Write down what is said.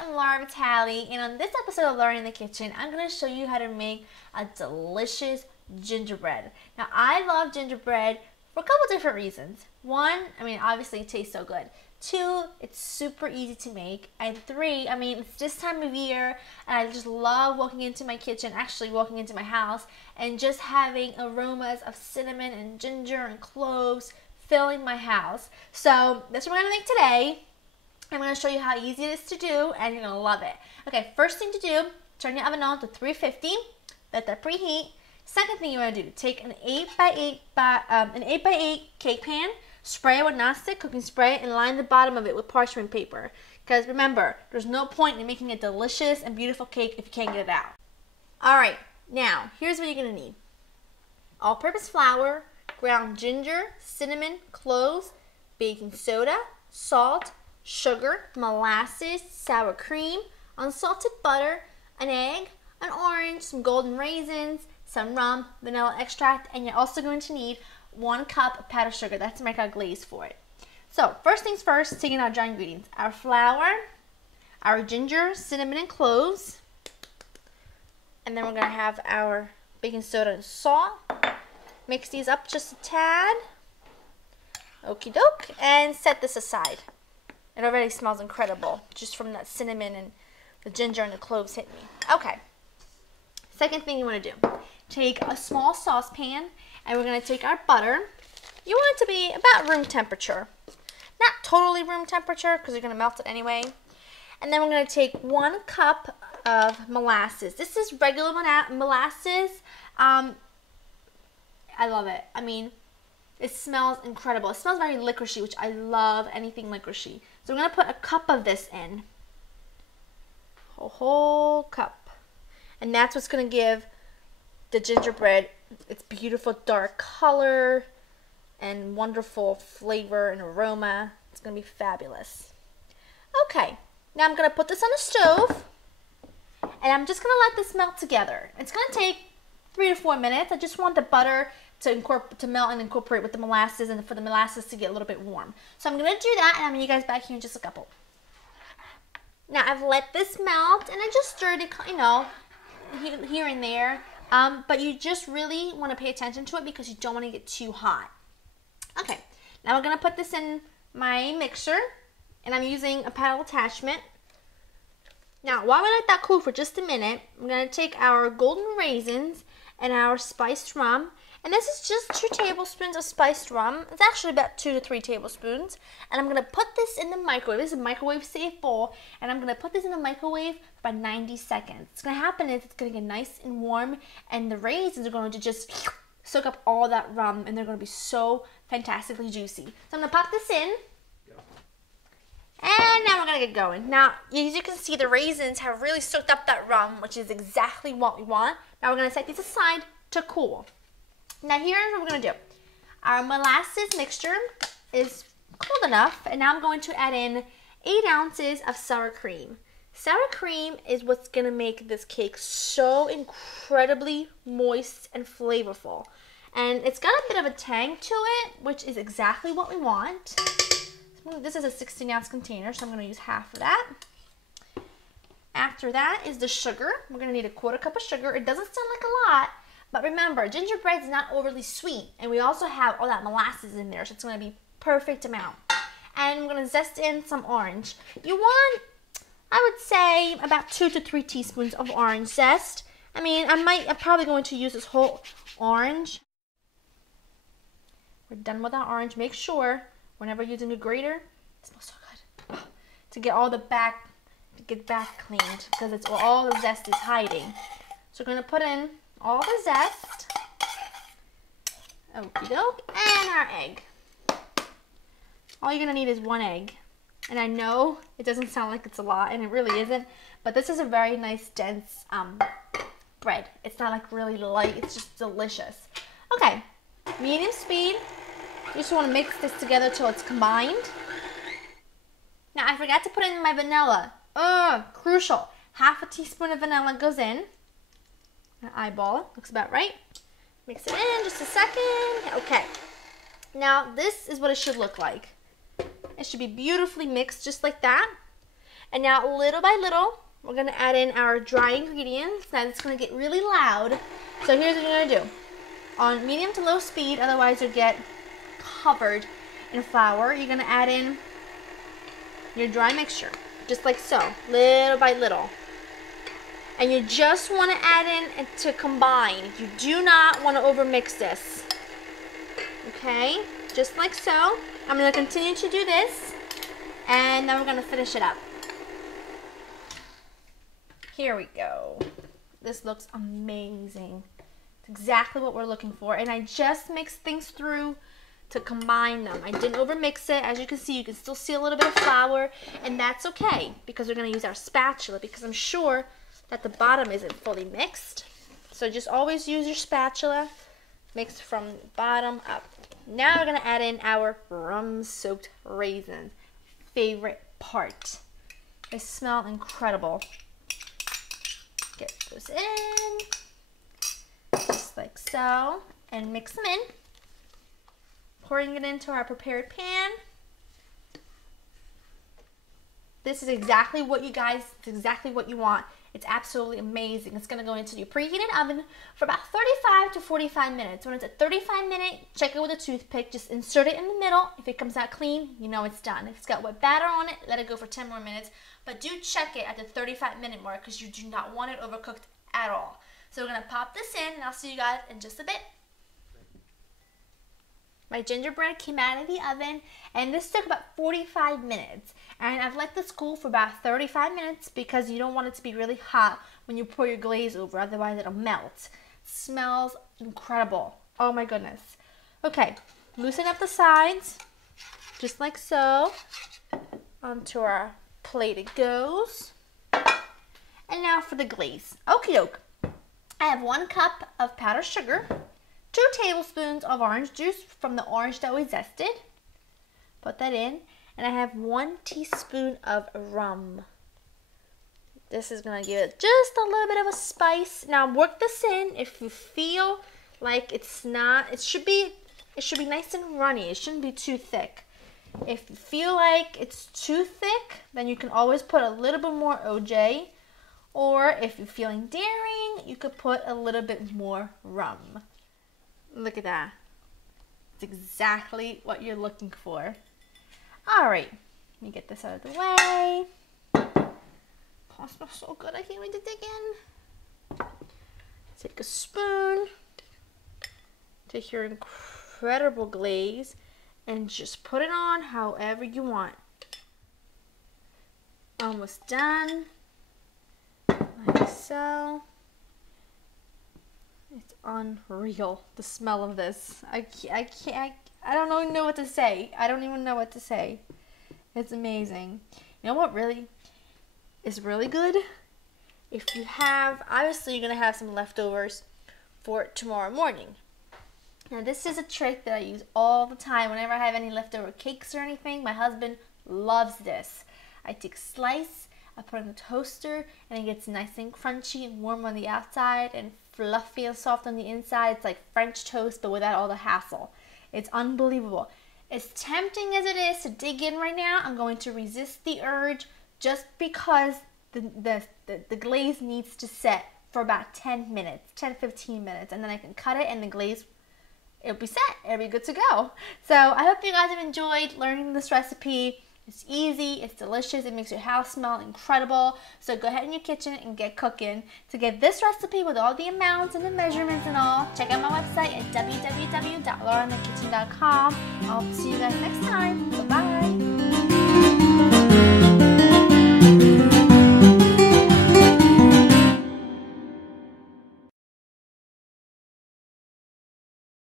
I'm Laura Vitale, and on this episode of Laura in the Kitchen, I'm going to show you how to make a delicious gingerbread. Now, I love gingerbread for a couple different reasons. One, obviously it tastes so good. Two, it's super easy to make. And three, it's this time of year, and I just love walking into my kitchen, actually walking into my house, and just having aromas of cinnamon and ginger and cloves filling my house. So that's what we're going to make today. I'm going to show you how easy it is to do, and you're going to love it. Okay, first thing to do, turn your oven on to 350, let that preheat. Second thing you want to do, take an 8x8 cake pan, spray it with nonstick cooking spray, and line the bottom of it with parchment paper. Because remember, there's no point in making a delicious and beautiful cake if you can't get it out. Alright, now, here's what you're going to need. All-purpose flour, ground ginger, cinnamon, cloves, baking soda, salt, sugar, molasses, sour cream, unsalted butter, an egg, an orange, some golden raisins, some rum, vanilla extract, and you're also going to need 1 cup of powdered sugar. That's to make our glaze for it. So, first things first, taking our dry ingredients. Our flour, our ginger, cinnamon, and cloves. And then we're going to have our baking soda and salt. Mix these up just a tad. Okie doke. And set this aside. It already smells incredible, just from that cinnamon and the ginger and the cloves hit me. Okay. Second thing you want to do, take a small saucepan, and we're going to take our butter. You want it to be about room temperature. Not totally room temperature, because you're going to melt it anyway. And then we're going to take 1 cup of molasses. This is regular molasses. I love it. It smells incredible. It smells very licoricey, which I love anything licoricey. So I'm going to put a cup of this in. A whole cup. And that's what's going to give the gingerbread its beautiful dark color and wonderful flavor and aroma. It's going to be fabulous. Okay, now I'm going to put this on the stove. And I'm just going to let this melt together. It's going to take 3 to 4 minutes. I just want the butter to melt and incorporate with the molasses, and for the molasses to get a little bit warm. So I'm going to do that, and I'll meet you guys back here in just a couple. Now I've let this melt, and I just stirred it, here and there. But you just really want to pay attention to it because you don't want to get too hot. Okay, now we're going to put this in my mixer, and I'm using a paddle attachment. Now while we let that cool for just a minute, I'm going to take our golden raisins and our spiced rum. And this is just 2 tablespoons of spiced rum. It's actually about 2 to 3 tablespoons. And I'm going to put this in the microwave. This is a microwave-safe bowl. And I'm going to put this in the microwave for about 90 seconds. What's going to happen is it's going to get nice and warm. And the raisins are going to just soak up all that rum. And they're going to be so fantastically juicy. So I'm going to pop this in. And now we're going to get going. Now, as you can see, the raisins have really soaked up that rum, which is exactly what we want. Now we're going to set these aside to cool. Now here's what we're going to do. Our molasses mixture is cold enough, and now I'm going to add in 8 ounces of sour cream. Sour cream is what's going to make this cake so incredibly moist and flavorful. And it's got a bit of a tang to it, which is exactly what we want. This is a 16-ounce container, so I'm going to use half of that. After that is the sugar. We're going to need a 1/4 cup of sugar. It doesn't sound like a lot, but remember, gingerbread is not overly sweet, and we also have all that molasses in there, so it's going to be probably amount. And I'm going to zest in some orange. You want, I would say, about 2 to 3 teaspoons of orange zest. I'm probably going to use this whole orange. We're done with our orange. Make sure, whenever using a grater, it smells so good, to get all the back cleaned, because it's where all the zest is hiding. So we're going to put in all the zest, okie doke, and our egg. All you're going to need is 1 egg. And I know it doesn't sound like it's a lot, and it really isn't, but this is a very nice, dense bread. It's not like really light, it's just delicious. Okay, medium speed. You just want to mix this together till it's combined. Now I forgot to put in my vanilla. Crucial. 1/2 teaspoon of vanilla goes in. An eyeball, looks about right. Mix it in just a second. Okay. Now this is what it should look like. It should be beautifully mixed just like that. And now little by little, we're gonna add in our dry ingredients. Now it's gonna get really loud. So here's what you're gonna do. On medium to low speed, otherwise you'll get covered in flour. You're gonna add in your dry mixture, just like so, little by little. And you just wanna add in to combine. You do not wanna overmix this. Okay, just like so. I'm gonna continue to do this, and then we're gonna finish it up. Here we go. This looks amazing. It's exactly what we're looking for. And I just mixed things through to combine them. I didn't overmix it. As you can see, you can still see a little bit of flour, and that's okay because we're gonna use our spatula because I'm sure that the bottom isn't fully mixed. So just always use your spatula, mix from the bottom up. Now we're gonna add in our rum-soaked raisins. Favorite part. They smell incredible. Get those in, just like so, and mix them in. Pouring it into our prepared pan. This is exactly what you guys, it's exactly what you want. It's absolutely amazing. It's gonna go into your preheated oven for about 35 to 45 minutes. When it's at 35-minute, check it with a toothpick. Just insert it in the middle. If it comes out clean, you know it's done. If it's got wet batter on it, let it go for 10 more minutes. But do check it at the 35-minute mark because you do not want it overcooked at all. So we're gonna pop this in, and I'll see you guys in just a bit. My gingerbread came out of the oven, and this took about 45 minutes. And I've let this cool for about 35 minutes because you don't want it to be really hot when you pour your glaze over, otherwise it'll melt. It smells incredible. Oh my goodness. Okay, loosen up the sides, just like so. Onto our plate it goes. And now for the glaze. Okie doke. I have 1 cup of powdered sugar, 2 tablespoons of orange juice from the orange that we zested. Put that in. And I have 1 teaspoon of rum. This is gonna give it just a little bit of a spice. Now work this in. If you feel like it's not, it should be nice and runny. It shouldn't be too thick. If you feel like it's too thick, then you can always put a little bit more OJ. Or if you're feeling daring, you could put a little bit more rum. Look at that. It's exactly what you're looking for. All right, let me get this out of the way. Oh, it smells so good. I can't wait to dig in. Take a spoon. Take your incredible glaze and just put it on however you want. Almost done. Like so. It's unreal, the smell of this. I don't even know what to say. I don't even know what to say. It's amazing. You know what really is really good? If you have, obviously you're going to have some leftovers for tomorrow morning. Now this is a trick that I use all the time whenever I have any leftover cakes or anything. My husband loves this. I take a slice, I put it in the toaster, and it gets nice and crunchy and warm on the outside and fluffy and soft on the inside. It's like French toast, but without all the hassle. It's unbelievable. As tempting as it is to dig in right now, I'm going to resist the urge just because the glaze needs to set for about 10 minutes, 10-15 minutes, and then I can cut it and the glaze, it'll be set. It'll be good to go. So I hope you guys have enjoyed learning this recipe. It's easy, it's delicious, it makes your house smell incredible. So go ahead in your kitchen and get cooking. To get this recipe with all the amounts and the measurements and all, check out my website at www.laurinthekitchen.com. I'll see you guys next time. Bye-bye.